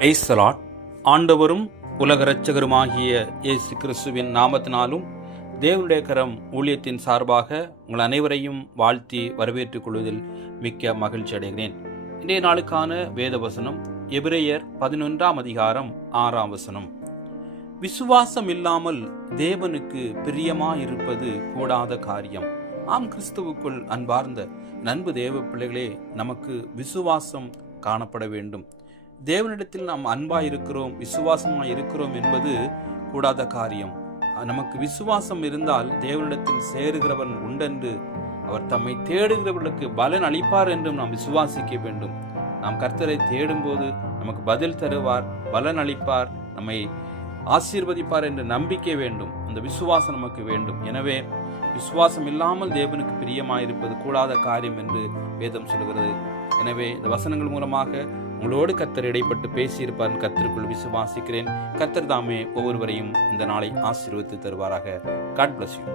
Praise the Lord. ஆண்டவரும் உலக இரட்சகருமாகிய இயேசு கிறிஸ்துவின் நாமத்தினாலும் தேவனுடைய கரம் ஊழியத்தின் சார்பாக உங்கள் அனைவரையும் வாழ்த்தி வரவேற்றுக் கொள்வதில் மிக்க மகிழ்ச்சி அடைகிறேன். இன்றைய நாளுக்கான வேத வசனம் எபிரேயர் 11 அதிகாரம் 6 விசுவாசம் இல்லாமல் தேவனுக்கு பிரியமாயிருப்பது கூடாத காரியம். ஆம், கிறிஸ்துவுக்குள் அன்பார்ந்த நண்பு தேவ பிள்ளைகளே, நமக்கு விசுவாசம் காணப்பட வேண்டும். தேவனிடத்தில் நாம் அன்பாய் இருக்கிறோம், விசுவாசமாய் இருக்கிறோம் என்பது கூடாத காரியம். நமக்கு விசுவாசம் இருந்தால் தேவனிடத்தில் சேருகிறவன் உண்டென்று, அவர் தம்மை தேடுகிறவர்களுக்கு பலன் அளிப்பார் என்றும் நாம் விசுவாசிக்க வேண்டும். நாம் கர்த்தரை தேடும் போது நமக்கு பதில் தருவார், பலன் அளிப்பார், நம்மை ஆசீர்வதிப்பார் என்ற நம்பிக்கை வேண்டும். அந்த விசுவாசம் நமக்கு வேண்டும். எனவே விசுவாசம் இல்லாமல் தேவனுக்கு பிரியமாயிருப்பது கூடாத காரியம் என்று வேதம் சொல்கிறது. எனவே இந்த வசனங்கள் மூலமாக உங்களோடு கர்த்தர் இடைப்பட்டு பேசியிருப்பார். கர்த்தருக்குள் விசுவாசிக்கிறேன். கர்த்தர் தாமே ஒவ்வொருவரையும் இந்த நாளை ஆசீர்வதித்து தருவாராக. God bless you.